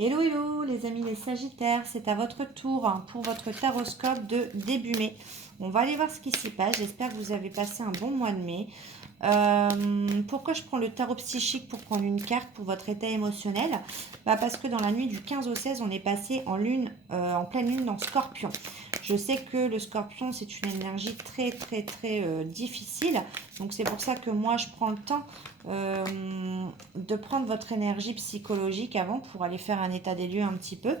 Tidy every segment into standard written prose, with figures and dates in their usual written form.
Hello, hello les amis les Sagittaires, c'est à votre tour pour votre taroscope de début mai. On va aller voir ce qui s'y passe, j'espère que vous avez passé un bon mois de mai. Pourquoi je prends le tarot psychique pour prendre une carte pour votre état émotionnel? Parce que dans la nuit du 15 au 16, on est passé en lune, en pleine lune dans Scorpion. Je sais que le Scorpion, c'est une énergie très difficile. Donc c'est pour ça que moi, je prends le temps de prendre votre énergie psychologique avant pour aller faire un état des lieux un petit peu.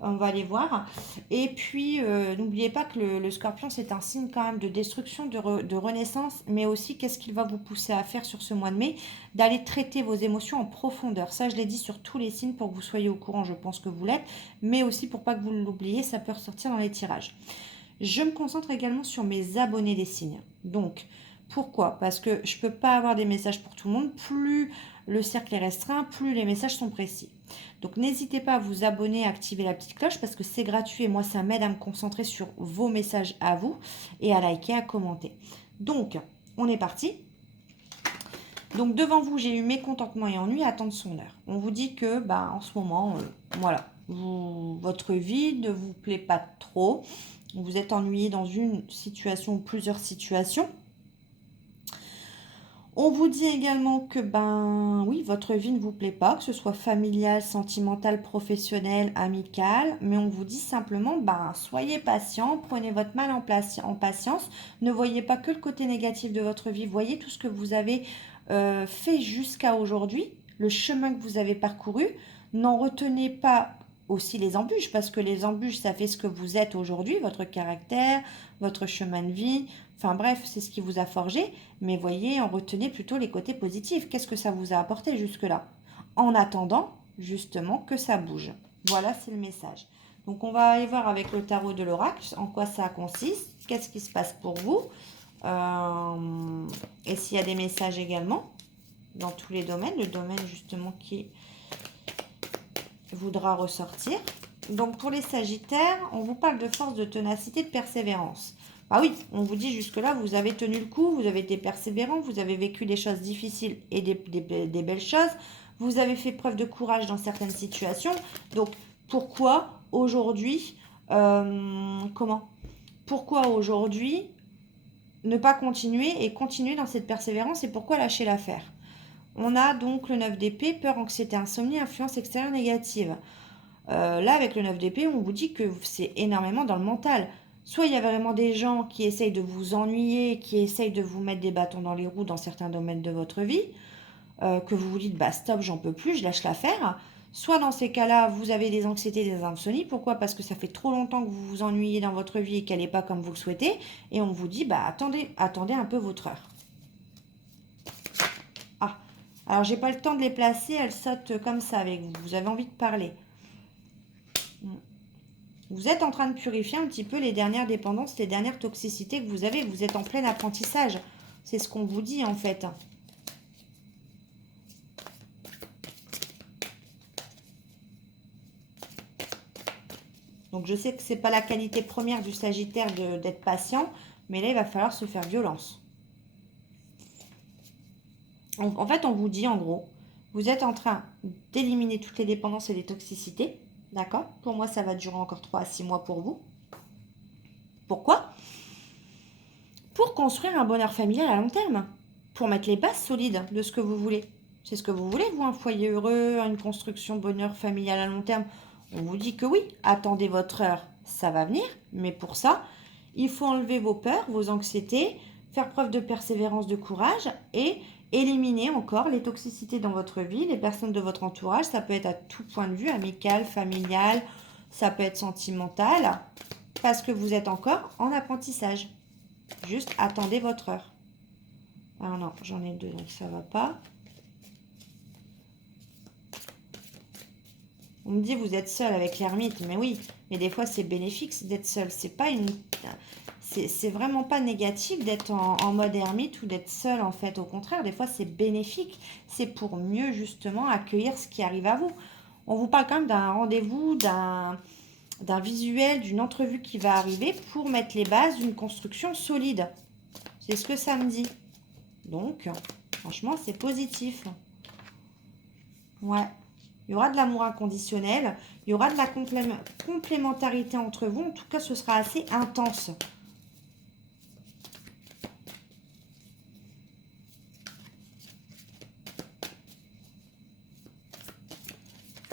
On va aller voir. Et puis, n'oubliez pas que le Scorpion, c'est un signe quand même de destruction, de renaissance, mais aussi qu'est-ce qu'il va vous pousser à faire sur ce mois de mai? D'aller traiter vos émotions en profondeur. Ça, je l'ai dit sur tous les signes pour que vous soyez au courant, je pense que vous l'êtes, mais aussi pour pas que vous l'oubliez, ça peut ressortir dans les tirages. Je me concentre également sur mes abonnés des signes. Donc, pourquoi? Parce que je ne peux pas avoir des messages pour tout le monde. Plus le cercle est restreint, plus les messages sont précis. Donc, n'hésitez pas à vous abonner, à activer la petite cloche parce que c'est gratuit et moi, ça m'aide à me concentrer sur vos messages à vous et à liker, à commenter. Donc, on est parti. Donc, devant vous, j'ai eu mécontentement et ennui, attendre son heure. On vous dit que, en ce moment, voilà, votre vie ne vous plaît pas trop. Vous êtes ennuyé dans une situation ou plusieurs situations. On vous dit également que, oui, votre vie ne vous plaît pas, que ce soit familiale, sentimentale, professionnelle, amicale, mais on vous dit simplement, soyez patient, prenez votre mal en patience, ne voyez pas que le côté négatif de votre vie, voyez tout ce que vous avez fait jusqu'à aujourd'hui, le chemin que vous avez parcouru, n'en retenez pas aussi les embûches, parce que les embûches, ça fait ce que vous êtes aujourd'hui, votre caractère, votre chemin de vie, enfin bref, c'est ce qui vous a forgé, mais voyez, en retenez plutôt les côtés positifs. Qu'est-ce que ça vous a apporté jusque-là? En attendant, justement, que ça bouge. Voilà, c'est le message. Donc, on va aller voir avec le tarot de l'oracle en quoi ça consiste, qu'est-ce qui se passe pour vous, et s'il y a des messages également dans tous les domaines, le domaine justement qui voudra ressortir. Donc, pour les Sagittaires, on vous parle de force, de ténacité, de persévérance. Oui, on vous dit jusque-là, vous avez tenu le coup, vous avez été persévérant, vous avez vécu des choses difficiles et des belles choses. Vous avez fait preuve de courage dans certaines situations. Donc, pourquoi aujourd'hui, pourquoi aujourd'hui ne pas continuer et continuer dans cette persévérance et pourquoi lâcher l'affaire? On a donc le 9 d'épée, peur, anxiété, insomnie, influence extérieure négative. Là, avec le 9 d'épée, on vous dit que c'est énormément dans le mental. Soit il y a vraiment des gens qui essayent de vous ennuyer, qui essayent de vous mettre des bâtons dans les roues dans certains domaines de votre vie, que vous vous dites, stop, j'en peux plus, je lâche l'affaire. Soit dans ces cas-là, vous avez des anxiétés, des insomnies. Pourquoi? Parce que ça fait trop longtemps que vous vous ennuyez dans votre vie et qu'elle n'est pas comme vous le souhaitez. Et on vous dit, attendez un peu votre heure. Ah, alors j'ai pas le temps de les placer, elles sautent comme ça avec vous. Vous avez envie de parler. Vous êtes en train de purifier un petit peu les dernières dépendances, les dernières toxicités que vous avez. Vous êtes en plein apprentissage. C'est ce qu'on vous dit en fait. Donc je sais que ce n'est pas la qualité première du Sagittaire d'être patient, mais là il va falloir se faire violence. En fait, on vous dit en gros, vous êtes en train d'éliminer toutes les dépendances et les toxicités. D'accord? Pour moi, ça va durer encore 3 à 6 mois pour vous. Pourquoi? Pour construire un bonheur familial à long terme. Pour mettre les bases solides de ce que vous voulez. C'est ce que vous voulez, vous, un foyer heureux, une construction bonheur familial à long terme. On vous dit que oui, attendez votre heure, ça va venir. Mais pour ça, il faut enlever vos peurs, vos anxiétés, faire preuve de persévérance, de courage et éliminer encore les toxicités dans votre vie, les personnes de votre entourage. Ça peut être à tout point de vue, amical, familial, ça peut être sentimental, parce que vous êtes encore en apprentissage. Juste attendez votre heure. Ah non, j'en ai 2, donc ça va pas. On me dit vous êtes seul avec l'ermite, mais oui, mais des fois c'est bénéfique d'être seul. C'est pas une, c'est vraiment pas négatif d'être en mode ermite ou d'être seul en fait. Au contraire, des fois c'est bénéfique. C'est pour mieux justement accueillir ce qui arrive à vous. On vous parle quand même d'un rendez-vous, d'un visuel, d'une entrevue qui va arriver pour mettre les bases d'une construction solide. C'est ce que ça me dit. Donc, franchement, c'est positif. Ouais. il y aura de l'amour inconditionnel, il y aura de la complémentarité entre vous. En tout cas, ce sera assez intense.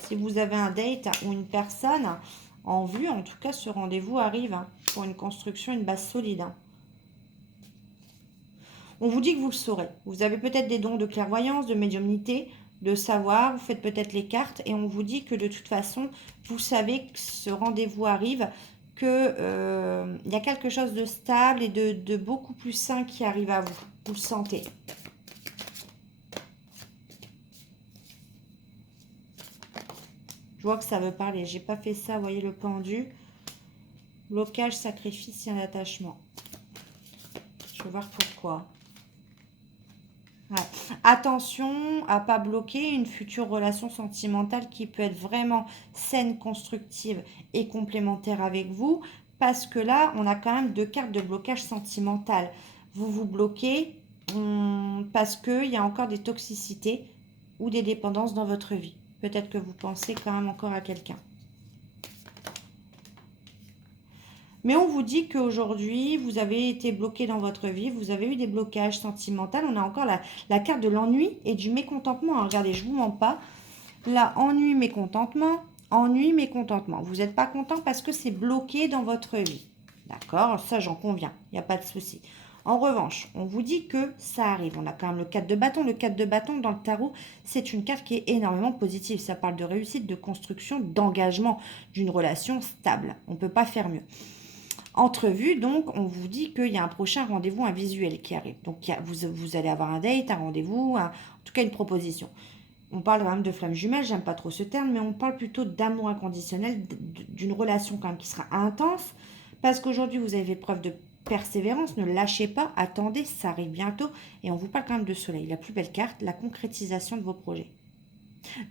Si vous avez un date ou une personne en vue, en tout cas, ce rendez-vous arrive pour une construction, une base solide. On vous dit que vous le saurez. Vous avez peut-être des dons de clairvoyance, de médiumnité, de savoir, vous faites peut-être les cartes et on vous dit que de toute façon, vous savez que ce rendez-vous arrive, que y a quelque chose de stable et de beaucoup plus sain qui arrive à vous. Vous le sentez. Je vois que ça veut parler. J'ai pas fait ça, vous voyez le pendu. Blocage, sacrifice et un attachement. Je vais voir pourquoi. Ouais. Attention à pas bloquer une future relation sentimentale qui peut être vraiment saine, constructive et complémentaire avec vous. Parce que là, on a quand même 2 cartes de blocage sentimental. Vous vous bloquez parce qu'il y a encore des toxicités ou des dépendances dans votre vie. Peut-être que vous pensez quand même encore à quelqu'un. Mais on vous dit qu'aujourd'hui, vous avez été bloqué dans votre vie, vous avez eu des blocages sentimentaux. On a encore la carte de l'ennui et du mécontentement. Alors, regardez, je ne vous mens pas. Là, ennui, mécontentement, ennui, mécontentement. Vous n'êtes pas content parce que c'est bloqué dans votre vie. D'accord? Ça, j'en conviens. Il n'y a pas de souci. En revanche, on vous dit que ça arrive. On a quand même le 4 de bâton. Le 4 de bâton dans le tarot, c'est une carte qui est énormément positive. Ça parle de réussite, de construction, d'engagement, d'une relation stable. On ne peut pas faire mieux. Entrevue, donc, on vous dit qu'il y a un prochain rendez-vous, un visuel qui arrive. Donc, vous allez avoir un date, un rendez-vous, en tout cas une proposition. On parle quand même de flamme jumelle, j'aime pas trop ce terme, mais on parle plutôt d'amour inconditionnel, d'une relation quand même qui sera intense, parce qu'aujourd'hui, vous avez fait preuve de persévérance, ne lâchez pas, attendez, ça arrive bientôt, et on vous parle quand même de soleil. La plus belle carte, la concrétisation de vos projets.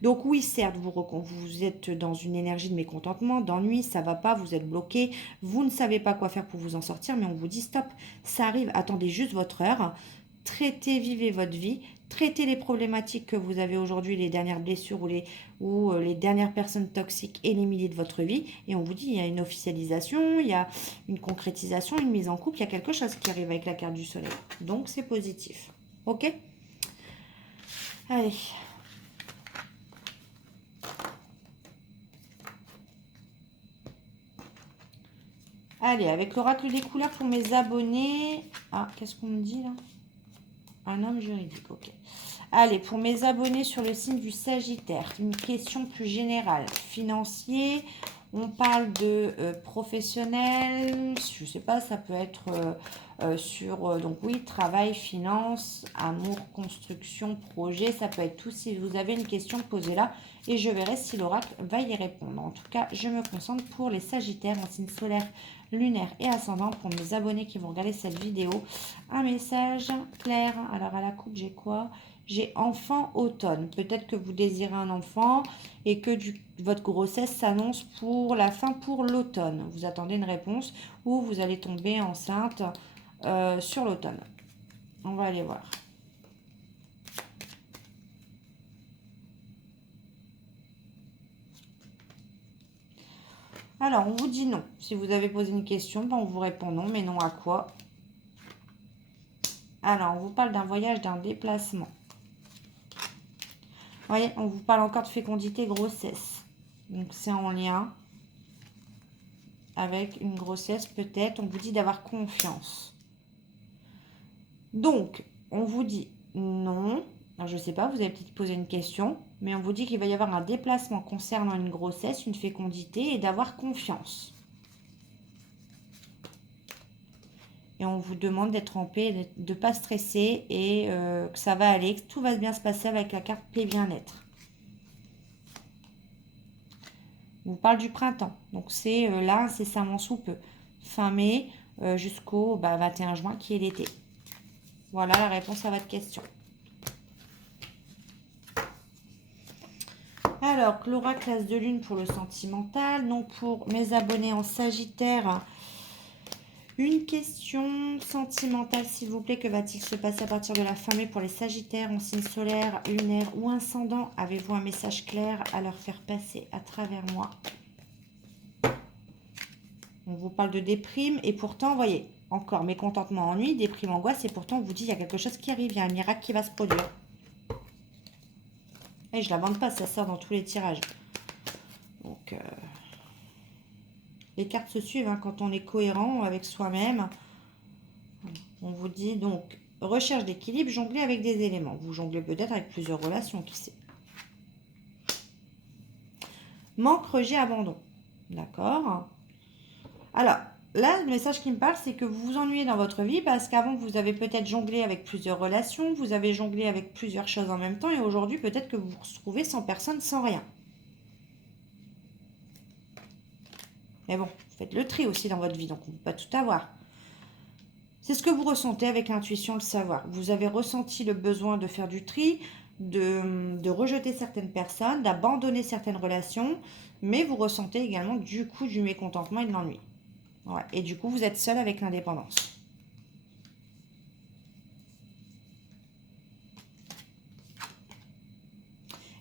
Donc oui, certes, vous êtes dans une énergie de mécontentement, d'ennui, ça va pas, vous êtes bloqué, vous ne savez pas quoi faire pour vous en sortir, mais on vous dit stop, ça arrive, attendez juste votre heure, traitez, vivez votre vie, traitez les problématiques que vous avez aujourd'hui, les dernières blessures ou les dernières personnes toxiques éliminez de votre vie, et on vous dit il y a une officialisation, il y a une concrétisation, une mise en couple, il y a quelque chose qui arrive avec la carte du soleil. Donc c'est positif. Ok? Allez. Allez, avec l'oracle des couleurs pour mes abonnés. Ah, qu'est-ce qu'on me dit là? Un homme juridique, ok. Allez, pour mes abonnés sur le signe du Sagittaire, une question plus générale. Financier, on parle de professionnel, je ne sais pas, ça peut être sur, donc oui, travail, finance, amour, construction, projet, ça peut être tout. Si vous avez une question, posez-la et je verrai si l'oracle va y répondre. En tout cas, je me concentre pour les Sagittaires en signe solaire, lunaire et ascendant. Pour mes abonnés qui vont regarder cette vidéo, un message clair. Alors à la coupe, j'ai quoi? J'ai enfant automne. Peut-être que vous désirez un enfant et que votre grossesse s'annonce pour la fin pour l'automne. Vous attendez une réponse ou vous allez tomber enceinte sur l'automne. On va aller voir. Alors, on vous dit non. Si vous avez posé une question, ben on vous répond non, mais non à quoi? Alors, on vous parle d'un voyage, d'un déplacement. Vous voyez, on vous parle encore de fécondité, grossesse. Donc, c'est en lien avec une grossesse peut-être. On vous dit d'avoir confiance. Donc, on vous dit non. Alors, je ne sais pas, vous avez peut-être posé une question, mais on vous dit qu'il va y avoir un déplacement concernant une grossesse, une fécondité et d'avoir confiance. Et on vous demande d'être en paix, de ne pas stresser et que ça va aller, que tout va bien se passer avec la carte paix bien-être. On vous parle du printemps. Donc c'est là incessamment sous peu. Fin mai jusqu'au 21 juin qui est l'été. Voilà la réponse à votre question. Alors, l'oracle as de lune pour le sentimental. Donc pour mes abonnés en Sagittaire, Une question sentimentale, s'il vous plaît. Que va-t-il se passer à partir de la fin mai pour les Sagittaires en signe solaire, lunaire ou ascendant? Avez-vous un message clair à leur faire passer à travers moi? On vous parle de déprime et pourtant, vous voyez, encore mécontentement, ennui, déprime, angoisse, et pourtant on vous dit il y a quelque chose qui arrive, il y a un miracle qui va se produire. Et je ne la vende pas, ça sort dans tous les tirages. Donc, les cartes se suivent hein, quand on est cohérent avec soi-même. On vous dit donc, recherche d'équilibre, jongler avec des éléments. Vous jonglez peut-être avec plusieurs relations, qui sait. Manque, rejet, abandon. D'accord. Alors, là, le message qui me parle, c'est que vous vous ennuyez dans votre vie parce qu'avant, vous avez peut-être jonglé avec plusieurs relations, vous avez jonglé avec plusieurs choses en même temps et aujourd'hui, peut-être que vous vous retrouvez sans personne, sans rien. Mais bon, vous faites le tri aussi dans votre vie, donc on ne peut pas tout avoir. C'est ce que vous ressentez avec l'intuition, le savoir. Vous avez ressenti le besoin de faire du tri, de rejeter certaines personnes, d'abandonner certaines relations, mais vous ressentez également du coup du mécontentement et de l'ennui. Ouais. Et du coup, vous êtes seul avec l'indépendance.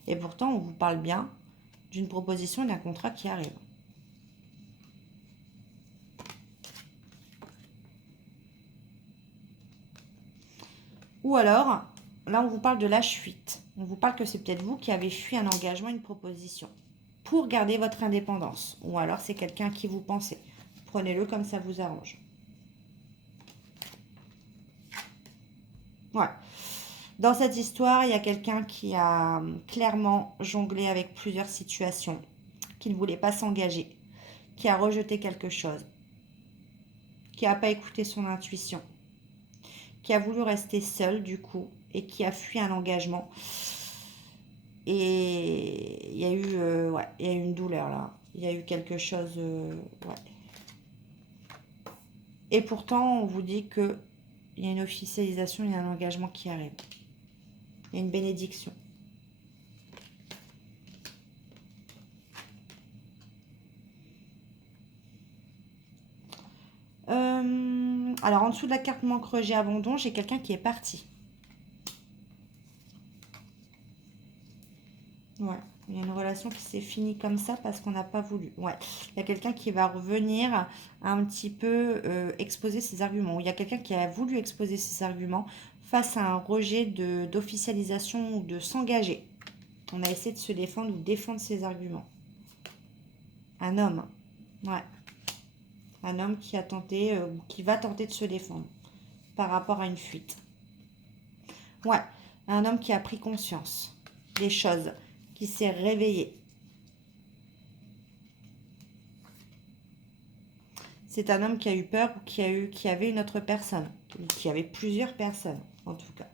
Et pourtant, on vous parle bien d'une proposition et d'un contrat qui arrive. Ou alors, là, on vous parle de lâche fuite. On vous parle que c'est peut-être vous qui avez fui un engagement, une proposition, pour garder votre indépendance. Ou alors, c'est quelqu'un à qui vous pensez. Prenez-le comme ça vous arrange. Ouais. Dans cette histoire, il y a quelqu'un qui a clairement jonglé avec plusieurs situations, qui ne voulait pas s'engager, qui a rejeté quelque chose, qui n'a pas écouté son intuition, qui a voulu rester seul du coup et qui a fui un engagement. Et il y a eu, ouais, il y a eu une douleur là. Il y a eu quelque chose, ouais. Et pourtant, on vous dit que il y a une officialisation, il y a un engagement qui arrive. Il y a une bénédiction. Alors, en dessous de la carte manque, rejet, abandon, j'ai quelqu'un qui est parti. Ouais, il y a une relation qui s'est finie comme ça parce qu'on n'a pas voulu. Ouais, il y a quelqu'un qui va revenir un petit peu exposer ses arguments. Il y a quelqu'un qui a voulu exposer ses arguments face à un rejet d'officialisation ou de s'engager. On a essayé de se défendre ou défendre ses arguments. Un homme, ouais. Un homme qui a tenté ou qui va tenter de se défendre par rapport à une fuite. Ouais, un homme qui a pris conscience des choses, qui s'est réveillé. C'est un homme qui a eu peur ou qui avait une autre personne, qui avait plusieurs personnes en tout cas.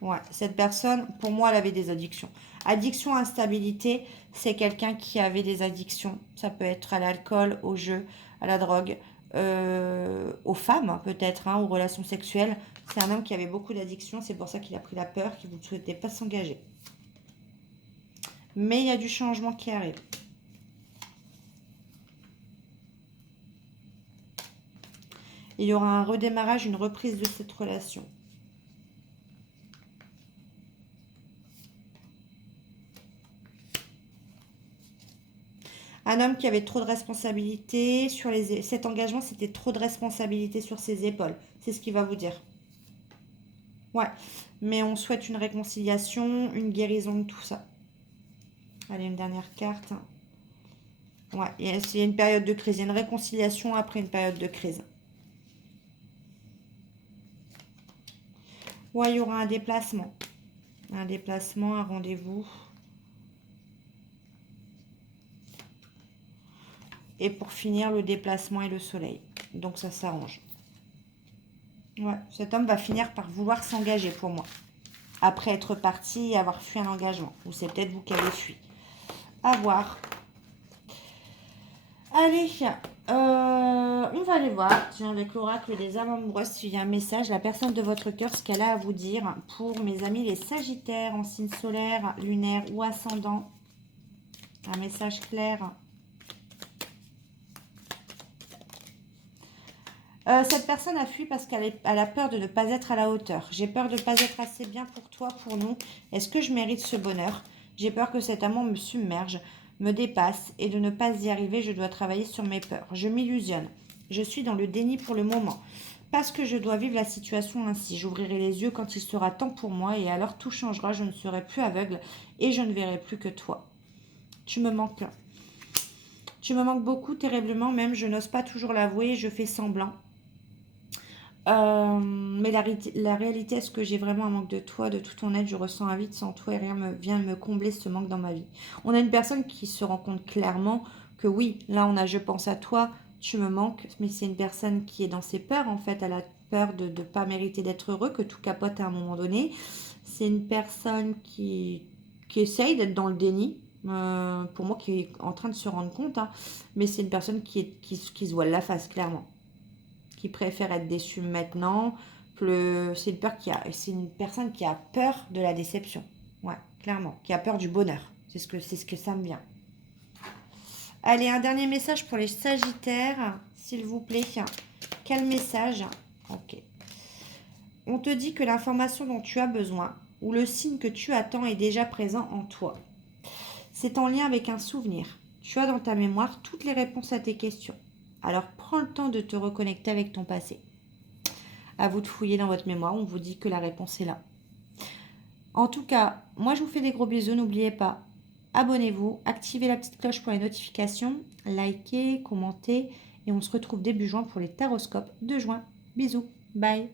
Ouais, cette personne, pour moi, elle avait des addictions. Addiction, instabilité, c'est quelqu'un qui avait des addictions. Ça peut être à l'alcool, au jeu, à la drogue, aux femmes peut-être, hein, aux relations sexuelles. C'est un homme qui avait beaucoup d'addictions, c'est pour ça qu'il a pris la peur, qu'il ne souhaitait pas s'engager. Mais il y a du changement qui arrive. Il y aura un redémarrage, une reprise de cette relation. Un homme qui avait trop de responsabilités sur cet engagement, c'était trop de responsabilités sur ses épaules. C'est ce qu'il va vous dire. Ouais, mais on souhaite une réconciliation, une guérison de tout ça. Allez, une dernière carte. Ouais, il y a une période de crise. Il y a une réconciliation après une période de crise. Ouais, il y aura un déplacement. Un déplacement, un rendez-vous. Et pour finir, le déplacement et le soleil. Donc ça s'arrange. Ouais, cet homme va finir par vouloir s'engager pour moi. Après être parti et avoir fui un engagement. Ou c'est peut-être vous qui avez fui. À voir. Allez, on va aller voir. Tiens, avec l'oracle des âmes amoureuses, s'il y a un message, la personne de votre cœur, ce qu'elle a à vous dire pour mes amis les Sagittaires en signe solaire, lunaire ou ascendant. Un message clair. Cette personne a fui parce elle a peur de ne pas être à la hauteur. J'ai peur de ne pas être assez bien pour toi, pour nous. Est-ce que je mérite ce bonheur? J'ai peur que cet amour me submerge, me dépasse et de ne pas y arriver, je dois travailler sur mes peurs. Je m'illusionne. Je suis dans le déni pour le moment. Parce que je dois vivre la situation ainsi. J'ouvrirai les yeux quand il sera temps pour moi et alors tout changera. Je ne serai plus aveugle et je ne verrai plus que toi. Tu me manques. Tu me manques beaucoup, terriblement même. Je n'ose pas toujours l'avouer. Je fais semblant. Mais la réalité, est-ce que j'ai vraiment un manque de toi, de tout ton aide? Je ressens un vide sans toi et rien me vient me combler ce manque dans ma vie. On a une personne qui se rend compte clairement que oui, là on a je pense à toi, tu me manques, mais c'est une personne qui est dans ses peurs en fait. Elle a peur de ne pas mériter d'être heureux, que tout capote à un moment donné. C'est une personne qui essaye d'être dans le déni. Pour moi, qui est en train de se rendre compte, hein. Mais c'est une personne qui se voile la face, clairement, qui préfère être déçu maintenant. C'est une personne qui a peur de la déception. Ouais, clairement. Qui a peur du bonheur. C'est ce que ça me vient. Allez, un dernier message pour les Sagittaires, s'il vous plaît. Quel message? Ok. On te dit que l'information dont tu as besoin ou le signe que tu attends est déjà présent en toi. C'est en lien avec un souvenir. Tu as dans ta mémoire toutes les réponses à tes questions. Alors prends le temps de te reconnecter avec ton passé. À vous de fouiller dans votre mémoire, on vous dit que la réponse est là. En tout cas, moi je vous fais des gros bisous, n'oubliez pas, abonnez-vous, activez la petite cloche pour les notifications, likez, commentez, et on se retrouve début juin pour les taroscopes de juin. Bisous, bye.